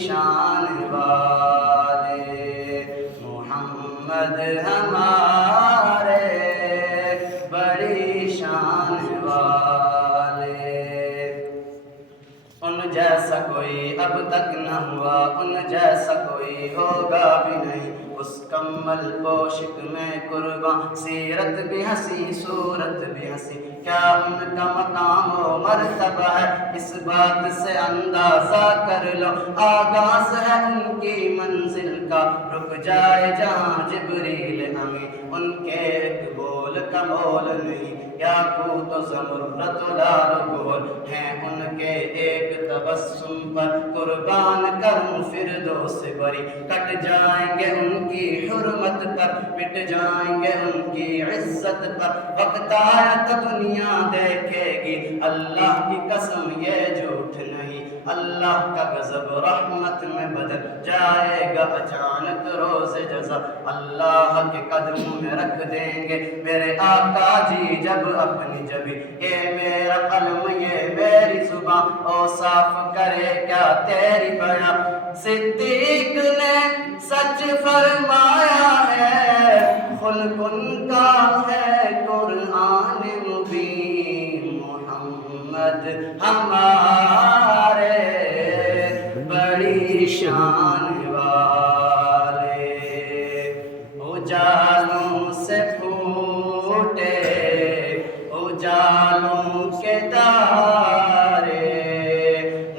شان والے محمد ہمارے بڑی شان والے، ان جیسا کوئی اب تک نہ ہوا، ان جیسا کوئی ہوگا بھی نہیں، اس کمل پوشک میں قرباں، سیرت بھی ہنسی صورت بھی ہنسی، کیا ان کا مقام و مرتبہ ہے، اس بات سے اندازہ کر لو، آغاز ہے ان کی منزل کا، رک جائے جہاں جبریل امین، ان کے ایک بول کا مول نہیں، یاقوت و زمرد و لال و گول ہیں ان کے ایک تبسم پر، قربان کروں فردوس بری، کٹ جائیں گے ان کی حرمت پر، مٹ جائیں گے ان کی عزت پر، وقت آیا تو دنیا دیکھے گی، اللہ کی قسم یہ جھوٹ نہیں، اللہ کا غضب رحمت میں بدل جائے گا اچانک روز جزا، اللہ کے قدموں میں رکھ دیں گے میرے آقا جی جب اپنی جبی، یہ میرا قلم یہ میری زبان، اوصاف کرے کیا تیری بیاں، صدیق نے سچ فرمایا ہے، خلق ان کا ہے قرآن مبین، محمد ہمارے بڑی شان والے، اجالوں سے پھوٹے اجالوں کے تارے،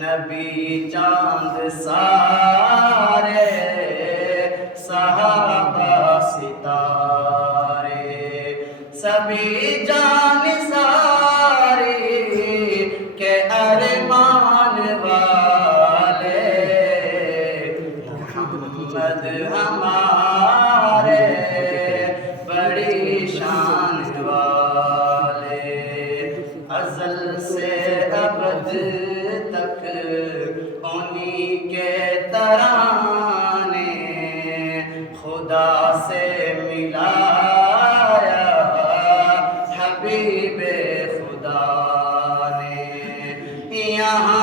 نبی چاند سارے صحابہ ستارے، سبھی جان ساری کے ارمان والے، محمد ہمارے بڑی شان والے، ازل سے ابد تک انہی کے ترانے، خدا سے ملایا حبیب خدا نے، یہاں